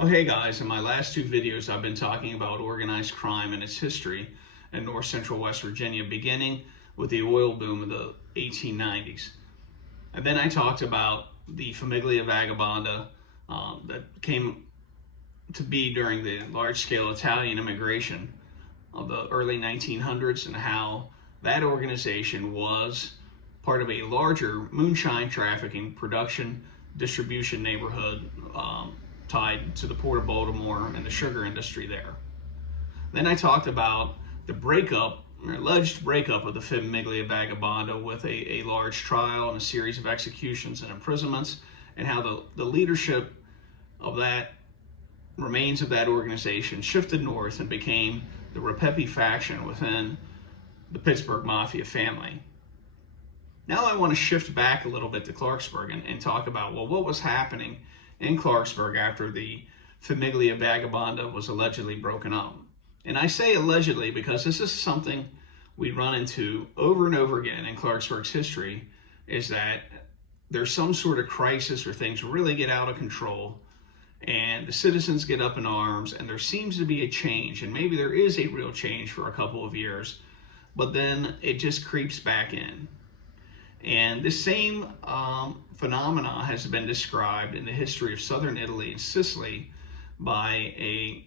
Oh, hey guys, in my last two videos I've been talking about organized crime and its history in north central West Virginia, beginning with the oil boom of the 1890s. And then I talked about the Famiglia Vagabonda that came to be during the large-scale Italian immigration of the early 1900s, and how that organization was part of a larger moonshine trafficking, production, distribution neighborhood tied to the Port of Baltimore and the sugar industry there. Then I talked about the breakup, or alleged breakup, of the Famiglia Vagabonda with a large trial and a series of executions and imprisonments, and how the leadership of that, remains of that organization, shifted north and became the Repepi faction within the Pittsburgh mafia family. Now I want to shift back a little bit to Clarksburg and talk about, well, what was happening in Clarksburg after the Famiglia Vagabonda was allegedly broken up. And I say allegedly because this is something we run into over and over again in Clarksburg's history, is that there's some sort of crisis or things really get out of control and the citizens get up in arms, and there seems to be a change, and maybe there is a real change for a couple of years, but then it just creeps back in. And this same phenomena has been described in the history of southern Italy and Sicily by a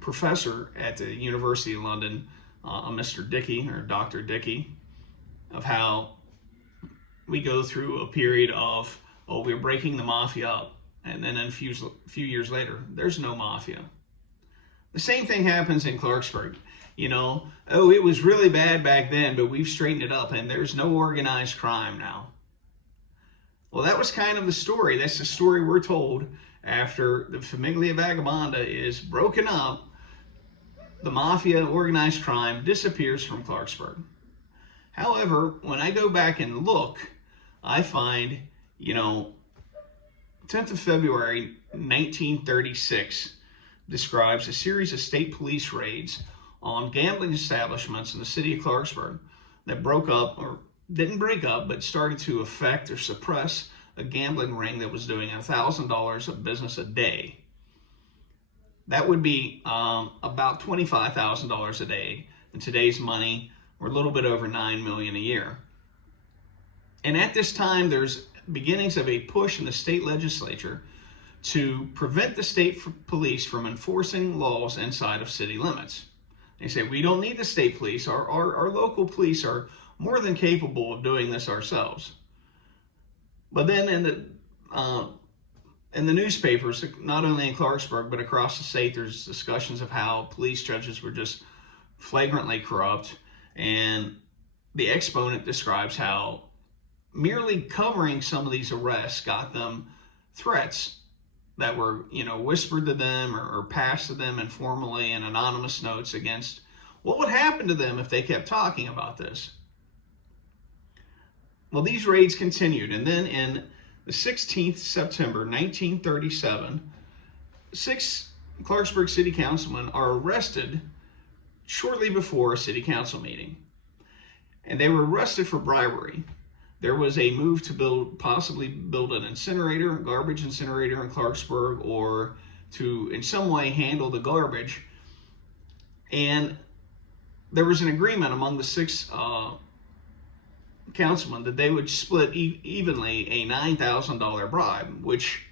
professor at the University of London, Mr. Dickey, or Dr. Dickey, of how we go through a period of, oh, we're breaking the mafia up, and then a few years later, there's no mafia. The same thing happens in Clarksburg. You know, oh, it was really bad back then, but we've straightened it up and there's no organized crime now. Well, that was kind of the story. That's the story we're told after the Famiglia Vagabonda is broken up. The mafia, organized crime, disappears from Clarksburg. However, when I go back and look, I find, 10th of February 1936 describes a series of state police raids on gambling establishments in the city of Clarksburg that broke up, or didn't break up, but started to affect or suppress a gambling ring that was doing $1,000 of business a day. That would be about $25,000 a day in today's money, or a little bit over $9 million a year. And at this time, there's beginnings of a push in the state legislature to prevent the state police from enforcing laws inside of city limits. They say, we don't need the state police. Our local police are more than capable of doing this ourselves. But then in the newspapers, not only in Clarksburg, but across the state, there's discussions of how police judges were just flagrantly corrupt. And the Exponent describes how merely covering some of these arrests got them threats that were, whispered to them or passed to them informally in anonymous notes against what would happen to them if they kept talking about this. Well, these raids continued, and then in the 16th September 1937, 6 Clarksburg city councilmen are arrested shortly before a city council meeting. And they were arrested for bribery. There was a move to possibly build an incinerator, a garbage incinerator in Clarksburg, or to in some way handle the garbage. And there was an agreement among the 6 councilmen that they would split evenly a $9,000 bribe, which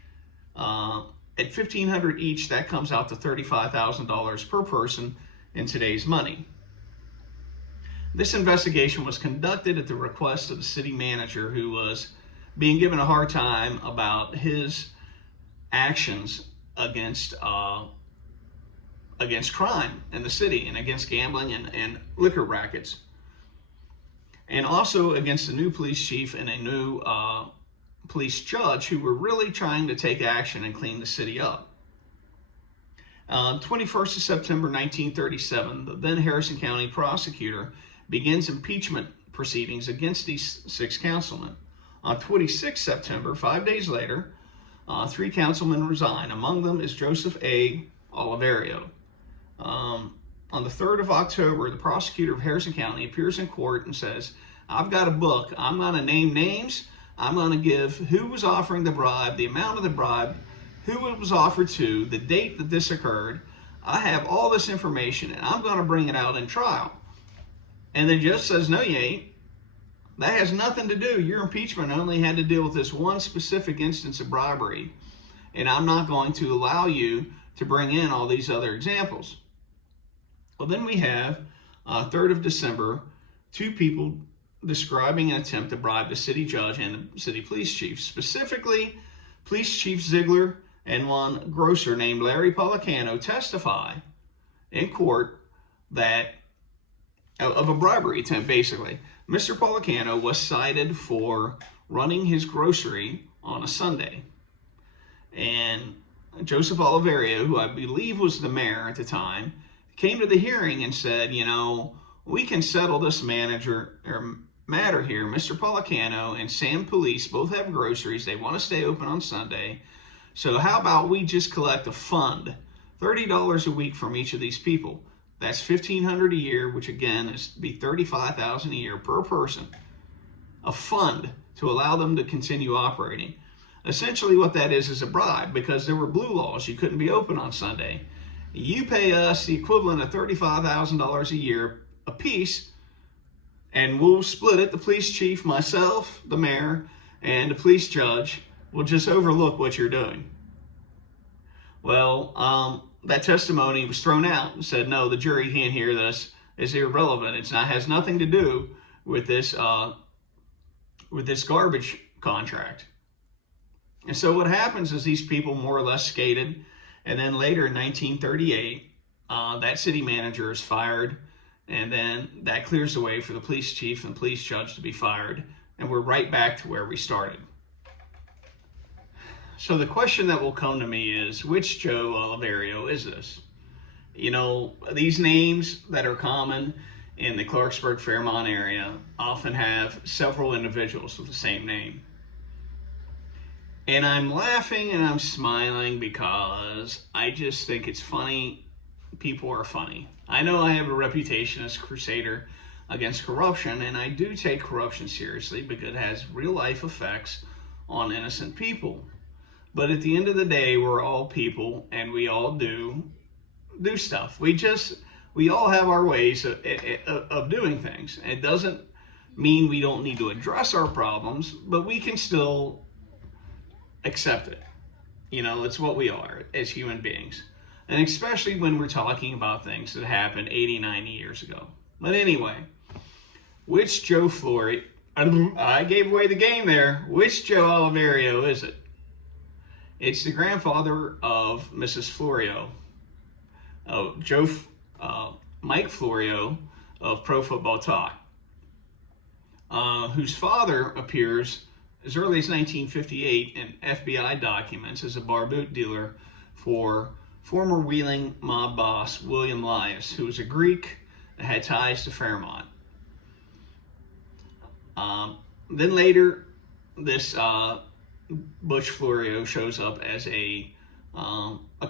at $1,500 each, that comes out to $35,000 per person in today's money. This investigation was conducted at the request of the city manager, who was being given a hard time about his actions against crime in the city and against gambling and liquor rackets, and also against the new police chief and a new police judge who were really trying to take action and clean the city up. 21st of September 1937, the then Harrison County prosecutor begins impeachment proceedings against these 6 councilmen. On 26 September, 5 days later, 3 councilmen resign. Among them is Joseph A. Oliverio. On the 3rd of October, the prosecutor of Harrison County appears in court and says, I've got a book. I'm going to name names. I'm going to give who was offering the bribe, the amount of the bribe, who it was offered to, the date that this occurred. I have all this information, and I'm going to bring it out in trial. And the judge says, no, you ain't. That has nothing to do. Your impeachment only had to deal with this one specific instance of bribery, and I'm not going to allow you to bring in all these other examples. Well, then we have 3rd of December, 2 people describing an attempt to bribe the city judge and the city police chief. Specifically, Police Chief Ziegler and one grocer named Larry Policano testify in court that of a bribery attempt, basically. Mr. Policano was cited for running his grocery on a Sunday. And Joseph Oliverio, who I believe was the mayor at the time, came to the hearing and said, you know, we can settle this matter here. Mr. Policano and Sam Police both have groceries. They want to stay open on Sunday. So how about we just collect a fund, $30 a week from each of these people. That's $1,500 a year, which again is be $35,000 a year per person. A fund to allow them to continue operating. Essentially what that is a bribe, because there were blue laws. You couldn't be open on Sunday. You pay us the equivalent of $35,000 a year a piece, and we'll split it. The police chief, myself, the mayor, and the police judge will just overlook what you're doing. Well, that testimony was thrown out and said, no, the jury can't hear this. It's irrelevant. It has nothing to do with this garbage contract. And so what happens is these people more or less skated, and then later in 1938, that city manager is fired, and then that clears the way for the police chief and police judge to be fired, and we're right back to where we started. So the question that will come to me is, which Joe Oliverio is this? You know, these names that are common in the Clarksburg, Fairmont area often have several individuals with the same name. And I'm laughing and I'm smiling because I just think it's funny. People are funny. I know I have a reputation as a crusader against corruption, and I do take corruption seriously because it has real life effects on innocent people. But at the end of the day, we're all people, and we all do stuff. We all have our ways of doing things. It doesn't mean we don't need to address our problems, but we can still accept it. You know, it's what we are as human beings. And especially when we're talking about things that happened 80, 90 years ago. But anyway, which Joe Flory, I gave away the game there. Which Joe Oliverio is it? It's the grandfather of Mrs. Florio, Mike Florio of Pro Football Talk, whose father appears as early as 1958 in FBI documents as a bar boot dealer for former Wheeling mob boss William Lias, who was a Greek that had ties to Fairmont. Then later, this Butch Florio shows up as a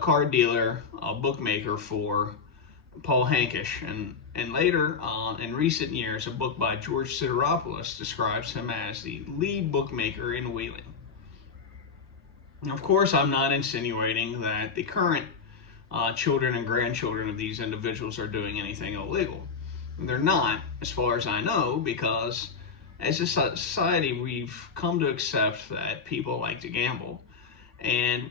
card dealer, a bookmaker for Paul Hankish, and later, in recent years, a book by George Sideropoulos describes him as the lead bookmaker in Wheeling. Now, of course, I'm not insinuating that the current children and grandchildren of these individuals are doing anything illegal. They're not, as far as I know, because as a society, we've come to accept that people like to gamble. And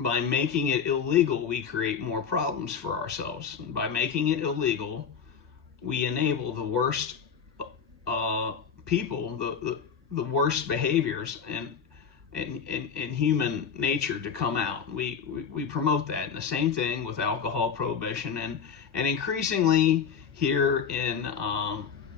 by making it illegal, we create more problems for ourselves. And by making it illegal, we enable the worst people, the worst behaviors and human nature to come out. We promote that. And the same thing with alcohol prohibition. And increasingly here in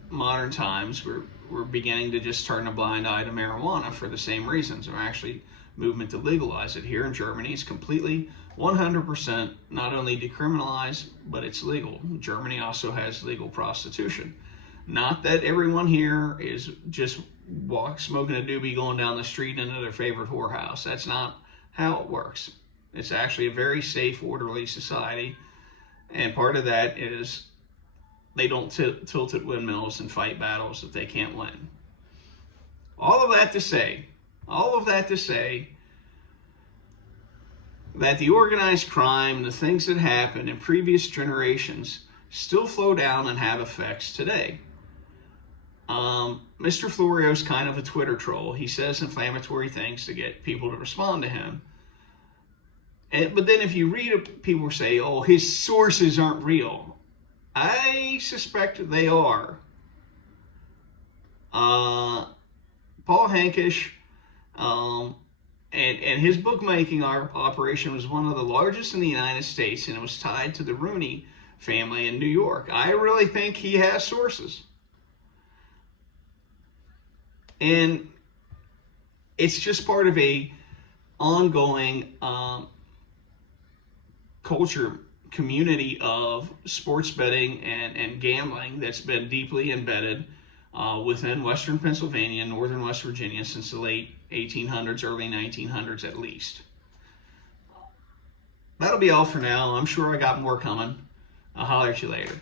modern times, we're beginning to just turn a blind eye to marijuana for the same reasons. There's actually movement to legalize it. Here in Germany, it's completely 100% not only decriminalized, but it's legal. Germany also has legal prostitution. Not that everyone here is just smoking a doobie going down the street into their favorite whorehouse. That's not how it works. It's actually a very safe, orderly society. And part of that is they don't tilt at windmills and fight battles that they can't win. All of that to say, that the organized crime and the things that happened in previous generations still flow down and have effects today. Mr. Florio's kind of a Twitter troll. He says inflammatory things to get people to respond to him. But then if you read it, people say, oh, his sources aren't real. I suspect they are. Paul Hankish and his bookmaking operation was one of the largest in the United States, and it was tied to the Rooney family in New York. I really think he has sources. And it's just part of a ongoing culture community of sports betting and gambling that's been deeply embedded within Western Pennsylvania and Northern West Virginia since the late 1800s, early 1900s at least. That'll be all for now. I'm sure I got more coming. I'll holler at you later.